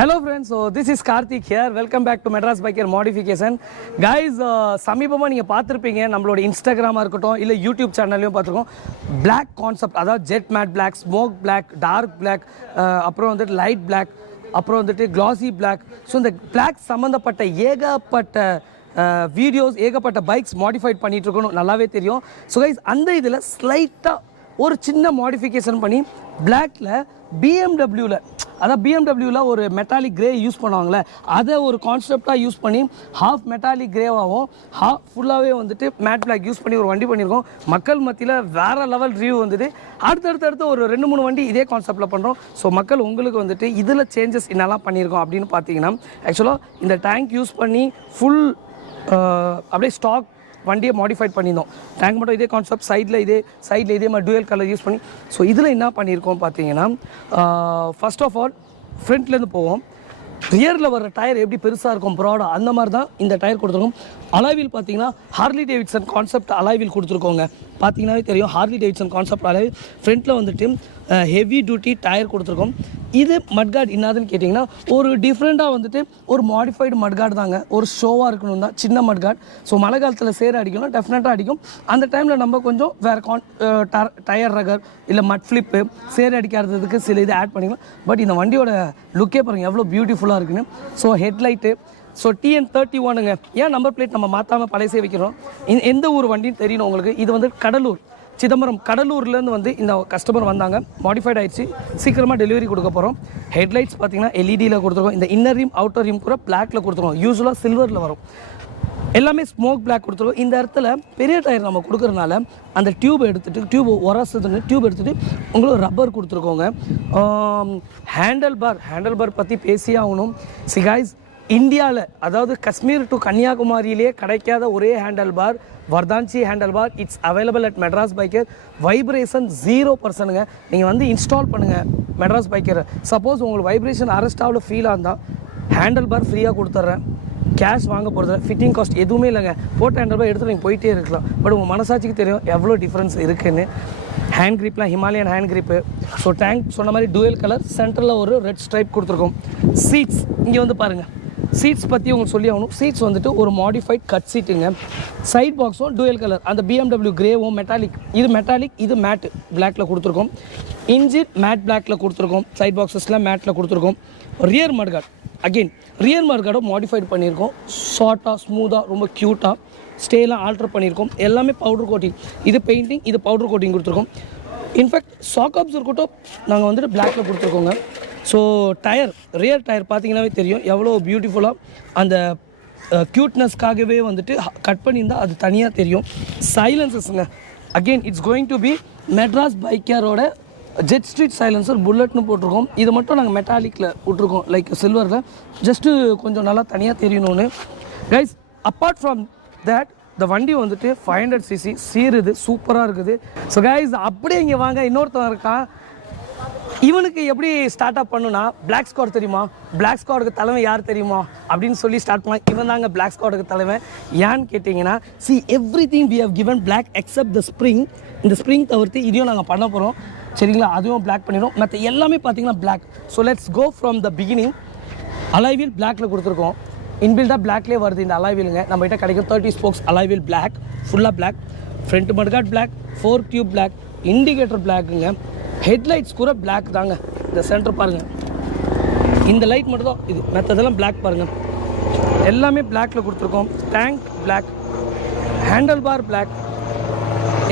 Hello friends, so this is Karthik here. Welcome back to Madrasbikecare modification. Guys, சமீபமா நீங்க பார்த்திருப்பீங்க நம்மளோட இன்ஸ்டாகிராமா இருக்கட்டும் இல்ல யூடியூப் சேனல்லையும் பார்த்திருக்கோம். Black concept அதாவது jet matte black, smoke black, dark black, அப்புறம் வந்து light black, அப்புறம் வந்து glossy black. ஸோ இந்த black சம்பந்தப்பட்ட ஏகப்பட்ட வீடியோஸ் ஏகப்பட்ட பைக்ஸ் மாடிஃபைட் பண்ணிட்டு இருக்கணும் நல்லாவே தெரியும். ஸோ கைஸ் அந்த இதில் ஸ்லைட்டாக ஒரு சின்ன மாடிஃபிகேஷன் பண்ணி பிளாக்ல பிஎம்டபிள்யூவில் அதான் பிஎம்டபிள்யூவில் ஒரு மெட்டாலிக் கிரே யூஸ் பண்ணுவாங்களே அதை ஒரு கான்செப்டாக யூஸ் பண்ணி ஹாஃப் மெட்டாலிக் கிரேவாகவும் ஹாஃப் ஃபுல்லாகவே வந்துட்டு மேட் பிளாக் யூஸ் பண்ணி ஒரு வண்டி பண்ணியிருக்கோம். மக்கள் மத்தியில் வேறு லெவல் ரிவ்யூ வந்துட்டு அடுத்தடுத்து ஒரு 2-3 வண்டி இதே கான்செப்டில் பண்ணுறோம். ஸோ மக்கள் உங்களுக்கு வந்துட்டு இதில் சேஞ்சஸ் என்னெல்லாம் பண்ணியிருக்கோம் அப்படின்னு பார்த்தீங்கன்னா ஆக்சுவலாக இந்த டேங்க் யூஸ் பண்ணி ஃபுல் அப்படியே ஸ்டாக் வண்டியை மாடிஃபைட் பண்ணியிருந்தோம். டேங்க் மட்டும் இதே கான்செப்ட் சைடில் இதே மாதிரி டூயல் கலர் யூஸ் பண்ணி. ஸோ இதில் என்ன பண்ணியிருக்கோம் பார்த்தீங்கன்னா ஃபர்ஸ்ட் ஆஃப் ஆல் ஃப்ரண்ட்லேருந்து போவோம். ரியரில் வர டயர் எப்படி பெருசாக இருக்கும் ப்ராடாக அந்த மாதிரி தான் இந்த டயர் கொடுத்துருக்கோம். அலாய்வில் பார்த்தீங்கன்னா ஹார்லி டேவிட்சன் கான்செப்ட் அலாய்வில் கொடுத்துருக்கோங்க. பார்த்தீங்கன்னாவே தெரியும் ஹார்லி டேவிட்சன் கான்செப்ட் அலாய்வில் ஃப்ரண்ட்டில் வந்துட்டு ஹெவி டியூட்டி டயர் கொடுத்துருக்கோம். இது மட்கார்டு என்னதுன்னு கேட்டிங்கன்னா ஒரு டிஃப்ரெண்ட்டாக வந்துட்டு ஒரு மாடிஃபைடு மட்கார்டு தாங்க. ஒரு ஷோவாக இருக்கணும் தான் சின்ன மட்கார்டு. ஸோ மழை காலத்தில் சேர அடிக்கணும் டெஃபினட்டாக அடிக்கும். அந்த டைமில் நம்ம கொஞ்சம் வேறு டயர் ரகர் இல்லை மட் ஃப்ளிப்பு சேர அடிக்கிறதுக்கு சில இது ஆட் பண்ணிக்கலாம். பட் இந்த வண்டியோட லுக்கே பாருங்கள் எவ்வளோ பியூட்டிஃபுல்லாக இருக்குன்னு. ஸோ ஹெட்லைட்டு ஸோ TN31ங்க. ஏன் நம்பர் பிளேட் நம்ம மாற்றாமல் பழையசே வைக்கிறோம் எந்த ஊர் வண்டின்னு தெரியணும் உங்களுக்கு. இது வந்து கடலூர் சிதம்பரம் கடலூர்லேருந்து வந்து இந்த கஸ்டமர் வந்தாங்க. மாடிஃபைட் ஆகிடுச்சு, சீக்கிரமாக டெலிவரி கொடுக்க போகிறோம். ஹெட்லைட்ஸ் பார்த்தீங்கன்னா எல்இடியில் கொடுத்துருக்கோம். இந்த இன்னர் ரீம் அவுட்டர் ரீம் கூட பிளாக்ல கொடுத்துருக்கோம். யூஸ்வலாக சில்வரில் வரும். எல்லாமே ஸ்மோக் பிளாக் கொடுத்துருக்கோம். இந்த இடத்துல பெரிய டயர் நம்ம கொடுக்குறதுனால அந்த டியூப் எடுத்துகிட்டு டியூப் உரசுன்னு டியூப் எடுத்துகிட்டு உங்களுக்கு ரப்பர் கொடுத்துருக்கோங்க. ஹேண்டல் பார் பற்றி பேசியே ஆகணும். சிகாய்ஸ் இந்தியாவில் அதாவது காஷ்மீர் டு கன்னியாகுமரியிலே கிடைக்காத ஒரே ஹேண்டல் பார் வர்தான்சி handle bar. It's available at Madrasbikecare. Vibration 0%ங்க. நீங்கள் வந்து இன்ஸ்டால் பண்ணுங்கள் Madrasbikecare. சப்போஸ் உங்களுக்கு வைப்ரேஷன் அரெஸ்டாவில் ஃபீலாக இருந்தால் ஹேண்டல் பார் ஃப்ரீயாக கொடுத்துட்றேன். கேஷ் வாங்க போகிறது ஃபிட்டிங் காஸ்ட் எதுவுமே இல்லைங்க. போட்ட ஹேண்டல் பார் எடுத்து நீங்கள் போயிட்டே இருக்கலாம். பட் உங்கள் மனசாட்சிக்கு தெரியும் எவ்வளோ டிஃப்ரென்ஸ் இருக்குதுன்னு. ஹேண்ட் கிரிப்லாம் Himalayan hand grip. So tank சொன்ன மாதிரி டூயல் கலர் சென்டரில் ஒரு ரெட் ஸ்ட்ரைப் கொடுத்துருக்கோம். சீட்ஸ் இங்கே வந்து பாருங்கள். சீட்ஸ் பற்றி உங்களுக்கு சொல்லி ஆகணும். சீட்ஸ் வந்துட்டு ஒரு மாடிஃபைட் கட் சீட்டுங்க. சைட் பாக்ஸும் டூயல் கலர் அந்த BMW கிரேவும் மெட்டாலிக் இது மேட்டு பிளாக்ல கொடுத்துருக்கோம். இன்ஜின் மேட் பிளாக்ல கொடுத்துருக்கோம். சைட் பாக்ஸஸ்லாம் மேட்டில் கொடுத்துருக்கோம். ரியர் மட்கார்டு அகெயின் ரியர் மட்கார்டும் மாடிஃபைட் பண்ணியிருக்கோம். ஷார்ட்டாக ஸ்மூத்தாக ரொம்ப க்யூட்டாக ஸ்டேலாம் ஆல்டர் பண்ணியிருக்கோம். எல்லாமே பவுடர் கோட்டிங். இது பெயிண்டிங் இது பவுடர் கோட்டிங் கொடுத்துருக்கோம். இன்ஃபேக்ட் சாக்காப்ஸ் இருக்கட்டும் நாங்கள் வந்துட்டு பிளாக்ல கொடுத்துருக்கோங்க. ஸோ டயர் ரியர் டயர் பார்த்தீங்கன்னாவே தெரியும் எவ்வளோ பியூட்டிஃபுல்லாக அந்த க்யூட்னஸ்க்காகவே வந்துட்டு கட் பண்ணியிருந்தால் அது தனியாக தெரியும். சைலன்சஸ்ங்க again it's going to be Madrasbikecareோட ஜெட் ஸ்ட்ரீட் சைலன்சர் புல்லட்னு போட்டிருக்கோம். இது மட்டும் நாங்கள் மெட்டாலிக்கில் விட்ருக்கோம் லைக் சில்வரில் ஜஸ்ட்டு கொஞ்சம் நல்லா தனியாக தெரியணும்னு. கைஸ் அப்பார்ட் ஃப்ரம் தேட் இந்த வண்டி வந்துட்டு 500cc சீருது சூப்பராக இருக்குது. ஸோ கைஸ் அப்படியே இங்கே வாங்க இன்னொருத்தன் இருக்கான். இவனுக்கு எப்படி ஸ்டார்ட் அப் பண்ணுனா பிளாக் ஸ்குவாட் தெரியுமா, பிளாக் ஸ்குவாடுக்கு தலைமை யார் தெரியுமா அப்படின்னு சொல்லி ஸ்டார்ட் பண்ணலாம். இவன் தாங்க பிளாக் ஸ்குவாடுக்கு தலைமை. ஏன்னு கேட்டிங்கன்னா everything we have given black except the spring. இந்த ஸ்ப்ரிங் தவிர்த்து இதையும் நாங்கள் பண்ண போகிறோம் சரிங்களா. அதுவும் பிளாக் பண்ணிடுறோம். மற்ற எல்லாமே பார்த்தீங்கன்னா black. So let's go from the beginning. Alloy wheel பிளாக்ல கொடுத்துருக்கோம். இன்பில்டாக பிளாக்லேயே வருது இந்த அலாய்வீலுங்க. நம்மகிட்ட கிடைக்கும் 30 ஸ்போக்ஸ் அலாய்வீல் பிளாக் ஃபுல்லாக black. Front mudguard black, 4 tube black, indicator பிளாக்குங்க. ஹெட்லைட்ஸ் கூட பிளாக் தாங்க. இந்த சென்டர் பாருங்கள், இந்த லைட் மட்டும் தான் இது, மற்றதெல்லாம் பிளாக் பாருங்கள். எல்லாமே பிளாக்ல கொடுத்துருக்கோம். Tank black, handle bar black,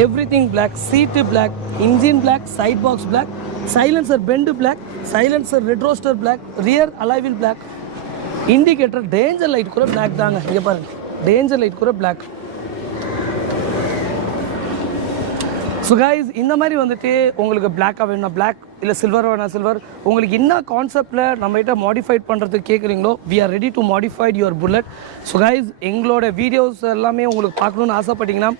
everything black, seat black, engine black, side box black, silencer bend black, silencer red rooster black, rear alloy wheel black, indicator danger light கூட பிளாக் தாங்க. இங்கே பாருங்கள் டேஞ்சர் லைட் கூட black. So guys இந்த மாதிரி வந்துட்டு உங்களுக்கு பிளாக்காக வேணும்னா பிளாக் இல்லை சில்வர் வேணா சில்வர். உங்களுக்கு என்ன கான்செப்டில் நம்மகிட்ட மாடிஃபைட் பண்ணுறதுக்கு கேட்குறீங்களோ we are ready to modified your Bullet. So guys எங்களோட வீடியோஸ் எல்லாமே உங்களுக்கு பார்க்கணுன்னு ஆசைப்பட்டீங்கன்னா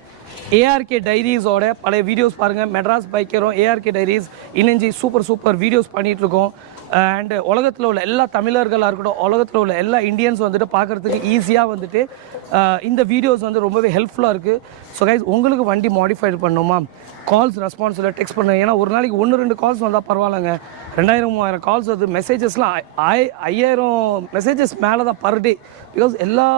ARK டைரிஸோட பழைய வீடியோஸ் பாருங்கள். Madrasbikecareம் ARK டைரிஸ் இணைஞ்சி சூப்பர் வீடியோஸ் பண்ணிகிட்ருக்கோம். அண்ட் உலகத்தில் உள்ள எல்லா தமிழர்களாக இருக்கட்டும், உலகத்தில் உள்ள எல்லா இந்தியன்ஸ் வந்துட்டு பார்க்குறதுக்கு ஈஸியாக வந்துட்டு இந்த வீடியோஸ் வந்து ரொம்பவே ஹெல்ப்ஃபுல்லாக இருக்குது. ஸோ கைஸ், உங்களுக்கு வண்டி மாடிஃபைடு பண்ணணுமா, கால்ஸ் ரெஸ்பான்ஸ் இல்லை, டெக்ஸ்ட் பண்ணுங்க. ஏன்னா ஒரு நாளைக்கு 1-2 கால்ஸ் வந்தால் பரவாயில்லைங்க, 2000-3000 கால்ஸ் வருது. மெசேஜஸ்லாம் 5000 மெசேஜஸ் மேலே தான் பர் டே. பிகாஸ் எல்லா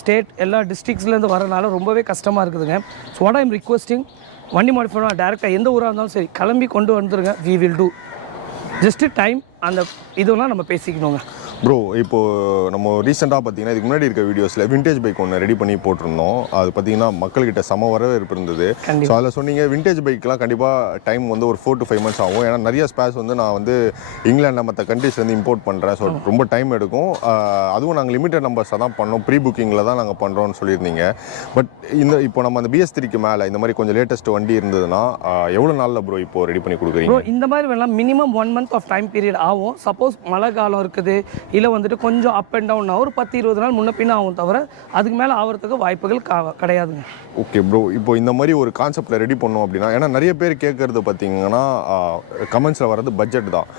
ஸ்டேட் எல்லா டிஸ்ட்ரிக்ஸ்லேருந்து வரனால ரொம்பவே கஷ்டமாக இருக்குதுங்க. ஸோ வாட் ஐம் ரிக்வெஸ்டிங், வண்டி மாடிஃபை பண்ணால் டேரெக்டாக எந்த ஊராக இருந்தாலும் சரி கிளம்பி கொண்டு வந்துருங்க. We will do. Just time அந்த இதெல்லாம் நம்ம பேசிக்கணுங்க. ப்ரோ, இப்போது நம்ம ரீசெண்டாக பார்த்தீங்கன்னா இதுக்கு முன்னாடி இருக்க வீடியோஸில் விண்டேஜ் பைக் ஒன்று ரெடி பண்ணி போட்டிருந்தோம். அது பார்த்தீங்கன்னா மக்கள்கிட்ட சம வரவேற்பு இருந்தது. ஸோ அதில் சொன்னீங்க விண்டேஜ் பைக்லாம் கண்டிப்பாக டைம் வந்து ஒரு 4 to 5 months ஆகும். ஏன்னா நிறைய ஸ்பேர்ஸ் வந்து நான் வந்து இங்கிலாந்து மற்ற கண்ட்ரீஸ்லேருந்து இம்போர்ட் பண்ணுறேன். ஸோ ரொம்ப டைம் எடுக்கும். அதுவும் நாங்கள் லிமிட்டட் நம்பர்ஸாக தான் பண்ணோம், ப்ரீ புக்கிங்கில் தான் நாங்கள் பண்ணுறோன்னு சொல்லியிருந்தீங்க. பட் இப்போ நம்ம அந்த BS3க்கு மேலே இந்த மாதிரி கொஞ்சம் லேட்டஸ்ட் வண்டி இருந்ததுன்னா எவ்வளோ நாளில் ப்ரோ இப்போ ரெடி பண்ணி கொடுக்குறீங்க? இந்த மாதிரி வேணாம், minimum 1 month of time period ஆகும். சப்போஸ் மழை காலம் இருக்குது, இல்லை வந்துட்டு கொஞ்சம் அப் அண்ட் டவுன் ஒரு 10-20 நாள் முன்ன பின்ன ஆகும், தவிர அதுக்கு மேலே ஆகிறதுக்கு வாய்ப்புகள் கிடையாதுங்க. ஓகே ப்ரோ, இப்போ இந்த மாதிரி ஒரு கான்செப்டில் ரெடி பண்ணோம் அப்படின்னா, ஏன்னா நிறைய பேர் கேட்குறது பார்த்தீங்கன்னா கமெண்ட்ஸில் வர்றது பட்ஜெட் தான்.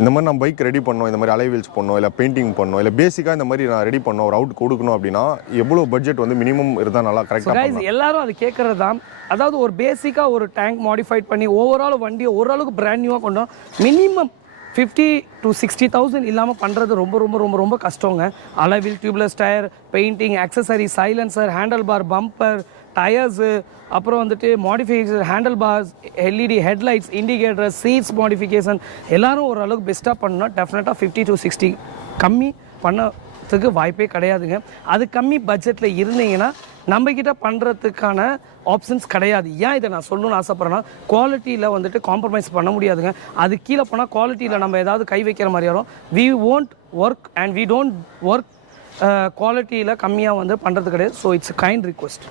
இந்த மாதிரி நான் பைக் ரெடி பண்ணோம், இந்த மாதிரி அலைவீல்ஸ் பண்ணோம், இல்லை பெயிண்டிங் பண்ணோம், இல்லை பேசிக்காக இந்த மாதிரி நான் ரெடி பண்ணோம், ஒரு அவுட் கொடுக்கணும் அப்படின்னா எவ்வளோ பட்ஜெட் வந்து மினிமம் இருந்தால் நல்லா கரெக்டாக? எல்லாரும் அது கேட்குறது தான். அதாவது ஒரு பேசிக்காக ஒரு டேங்க் மாடிஃபைட் பண்ணி ஓவரால் வண்டியை ஓரளவுக்கு பிராண்ட் நியூவாக கொண்டோம், மினிமம் 50 to 60,000 இல்லாமல் பண்ணுறது ரொம்ப ரொம்ப ரொம்ப ரொம்ப கஷ்டங்க. Alloy wheel, tubeless tyre, painting, accessory, silencer, handle bar, bumper, tyres, அப்புறம் வந்துட்டு modification, handle bars, LED headlights, indicator, seats modification எல்லாரும் ஓரளவுக்கு பெஸ்ட்டாக பண்ணால் டெஃபினட்டாக 50 to 60 கம்மி பண்ணதுக்கு வாய்ப்பே கிடையாதுங்க. அது கம்மி பட்ஜெட்டில் இருந்தீங்கன்னா நம்மக்கிட்ட பண்ணுறதுக்கான ஆப்ஷன்ஸ் கிடையாது. ஏன் இதை நான் சொல்லணும்னு ஆசைப்பட்றேன்னா, குவாலிட்டியில் வந்துட்டு காம்ப்ரமைஸ் பண்ண முடியாதுங்க. அது கீழே போனால் குவாலிட்டியில் நம்ம ஏதாவது கை வைக்கிற மாதிரி வரும். We won't work and we don't work குவாலிட்டியில் கம்மியாக வந்து பண்ணுறது கிடையாது. So it's kind request.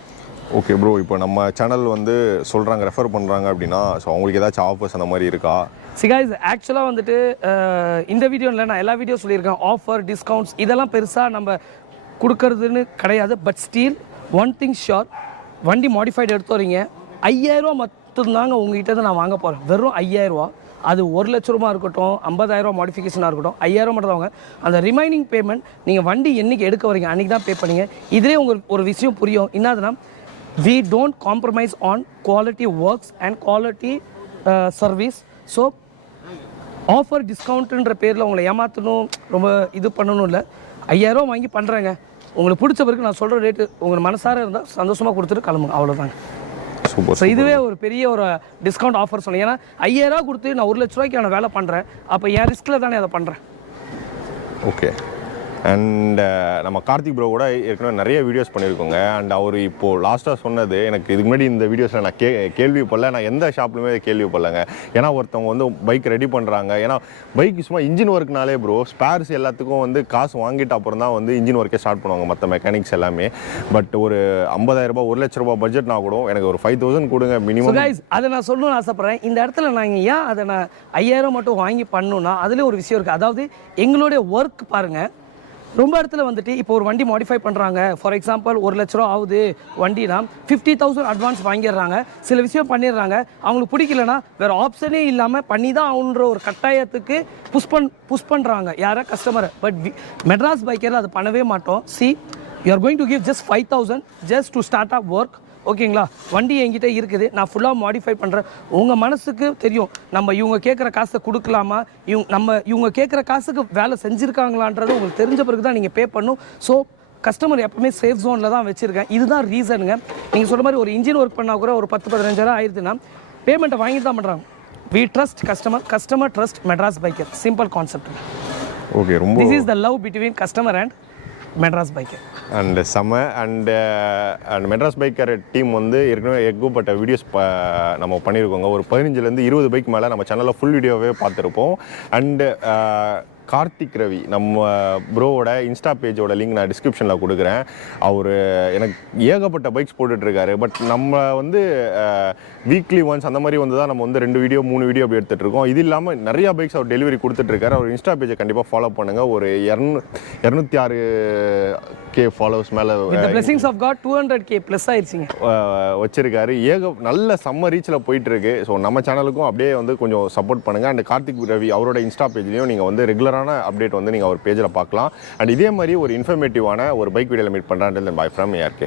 Okay bro, இப்போ நம்ம சேனல் வந்து சொல்கிறாங்க, ரெஃபர் பண்ணுறாங்க அப்படின்னா, ஸோ அவங்களுக்கு ஏதாச்சும் ஆஃபர்ஸ் அந்த மாதிரி இருக்கா? சிகாய்ஸ், ஆக்சுவலாக வந்துட்டு இந்த வீடியோவில் நான் எல்லா வீடியோ சொல்லியிருக்கேன், ஆஃபர், டிஸ்கவுண்ட்ஸ் இதெல்லாம் பெருசாக நம்ம கொடுக்கறதுன்னு கிடையாது. But steel one thing sure, வண்டி மாடிஃபைடு எடுத்து வரீங்க, 5000 ரூபா மட்டும்தாங்க உங்ககிட்ட நான் வாங்க போகிறேன். வெறும் 5000 ரூபா. அது 1 லட்ச ரூபா இருக்கட்டும், 50,000 ரூபா மாடிஃபிகேஷனாக இருக்கட்டும், 5000 மட்டும் தான் வாங்க. அந்த ரிமைனிங் பேமெண்ட் நீங்கள் வண்டி என்றைக்கு எடுக்க வரீங்க அன்றைக்கி தான் பே பண்ணிங்க. இதிலே உங்களுக்கு ஒரு விஷயம் புரியும், என்னதுன்னா, we don't compromise on quality works and quality service. So offer டிஸ்கவுண்ட்டுன்ற பேரில் உங்களை ஏமாற்றணும், ரொம்ப இது பண்ணணும் இல்லை. 5000 ரூபா வாங்கி பண்ணுறேங்க, உங்களுக்கு பிடிச்ச பிறகு நான் சொல்கிற ரேட்டு உங்களுக்கு மனசார இருந்தால் சந்தோஷமாக கொடுத்துட்டு கிளம்புங்க, அவ்வளோதாங்க. சூப்பர். ஸோ இதுவே ஒரு பெரிய ஒரு டிஸ்கவுண்ட் ஆஃபர் சொன்னேன். ஏன்னா 5000 ரூபா கொடுத்து நான் 1 லட்ச ரூபாய்க்கு நான் வேலை பண்ணுறேன், அப்போ என் ரிஸ்கில் தானே அதை பண்ணுறேன். ஓகே. அண்ட் நம்ம கார்த்திக் ப்ரோ கூட ஏற்கனவே நிறைய வீடியோஸ் பண்ணியிருக்கோங்க. அண்ட் அவர் இப்போது லாஸ்ட்டாக சொன்னது எனக்கு இதுக்கு முன்னாடி இந்த வீடியோஸில் நான் கேள்விப்படல, நான் எந்த ஷாப்லையுமே கேள்விப்படலைங்க. ஏன்னா ஒருத்தவங்க வந்து பைக் ரெடி பண்ணுறாங்க, ஏன்னா பைக் சும்மா இன்ஜின் ஒர்க்னாலே ப்ரோ ஸ்பேர்ஸ் எல்லாத்துக்கும் வந்து காசு வாங்கிட்டு அப்புறம் தான் வந்து இன்ஜின் ஒர்க்கே ஸ்டார்ட் பண்ணுவாங்க மற்ற மெக்கானிக்ஸ் எல்லாமே. பட் ஒரு 50,000 ரூபா 1 லட்ச ரூபா பட்ஜெட்னா கூட எனக்கு ஒரு 5,000 கொடுங்க மினிமம். அதை நான் சொல்லணும்னு ஆசைப்பட்றேன். இந்த இடத்துல நாங்கள் ஏன் அதை நான் 5000 மட்டும் வாங்கி பண்ணணும்னா, அதுலேயே ஒரு விஷயம் இருக்குது. அதாவது எங்களுடைய ஒர்க் பாருங்கள், ரொம்ப இடத்துல வந்துட்டு இப்போ ஒரு வண்டி மாடிஃபை பண்ணுறாங்க, ஃபார் எக்ஸாம்பிள் 1 லட்ச ரூபா ஆகுது வண்டினா 50,000 அட்வான்ஸ் வாங்கிடுறாங்க, சில விஷயம் பண்ணிடுறாங்க, அவங்களுக்கு பிடிக்கலன்னா வேறு ஆப்ஷனே இல்லாமல் பண்ணி தான் ஆகுன்ற ஒரு கட்டாயத்துக்கு புஷ் பண்ணுறாங்க யாரை, கஸ்டமரை. பட் மெட்ராஸ் பைக்கரில் அது பண்ணவே மாட்டோம். You are going to give just 5,000 just to start up work. ஓகேங்களா, வண்டி என்கிட்ட இருக்குது, நான் ஃபுல்லாக மாடிஃபை பண்ணுறேன். உங்கள் மனசுக்கு தெரியும் நம்ம இவங்க கேட்குற காசை கொடுக்கலாமா, இவங்க கேட்குற காசுக்கு வேலை செஞ்சுருக்காங்களான்றது உங்களுக்கு தெரிஞ்ச பிறகு தான் நீங்கள் பே பண்ணும். ஸோ கஸ்டமர் எப்பவுமே சேஃப் ஜோனில் தான் வச்சுருக்கேன். இதுதான் ரீசனுங்க. நீங்கள் சொல்கிற மாதிரி ஒரு இன்ஜின் ஒர்க் பண்ணால் கூட ஒரு 10-15,000 ஆயிடுதுன்னா பேமெண்ட்டை வாங்கி தான் பண்ணுறாங்க. We trust customer trust Madras biker. Simple concept. Okay, ரொம்ப this is the love between customer and Madras biker. And செம்ம. அண்ட் மெட்ராஸ் பைக்கர் டீம் வந்து ஏற்கனவே எக்குப்பட்ட வீடியோஸ் நம்ம பண்ணியிருக்கோங்க. ஒரு 15-20 பைக் மேலே நம்ம சேனலில் ஃபுல் வீடியோவே பார்த்துருப்போம். அண்டு கார்த்திக் ரவி நம்ம ப்ரோவோட இன்ஸ்டா பேஜோட லிங்க் நான் டிஸ்கிரிப்ஷனில் கொடுக்குறேன். அவர் எனக்கு ஏகப்பட்ட பைக்ஸ் போட்டுட்ருக்காரு. பட் நம்ம வந்து வீக்லி ஒன்ஸ் அந்த மாதிரி வந்து தான் நம்ம வந்து 2 வீடியோ 3 வீடியோ அப்படி எடுத்துகிட்டு இருக்கோம். இது இல்லாமல் நிறையா பைக்ஸ் அவர் டெலிவரி கொடுத்துட்ருக்காரு. அவர் இன்ஸ்டா பேஜை கண்டிப்பாக ஃபாலோ பண்ணுங்கள். ஒரு 206K ஃபாலோவர்ஸ் மேலே blessings of God 200K plus ஆயிடுச்சிங்க வச்சிருக்காரு. நல்ல செம்ம ரீச்சில் போயிட்டுருக்கு. ஸோ நம்ம சேனலுக்கும் அப்படியே வந்து கொஞ்சம் சப்போர்ட் பண்ணுங்கள். அண்ட் கார்த்திக் ரவி அவரோட இன்ஸ்டா பேஜ்லையும் நீங்கள் வந்து ரெகுலரான அப்டேட் வந்து நீங்கள் அவர் பேஜில் பார்க்கலாம். அண்ட் இதே மாதிரி ஒரு இன்ஃபர்மேட்டிவான ஒரு பைக் வீடியோவில் மீட் பண்ணுறான். Bye from ARK.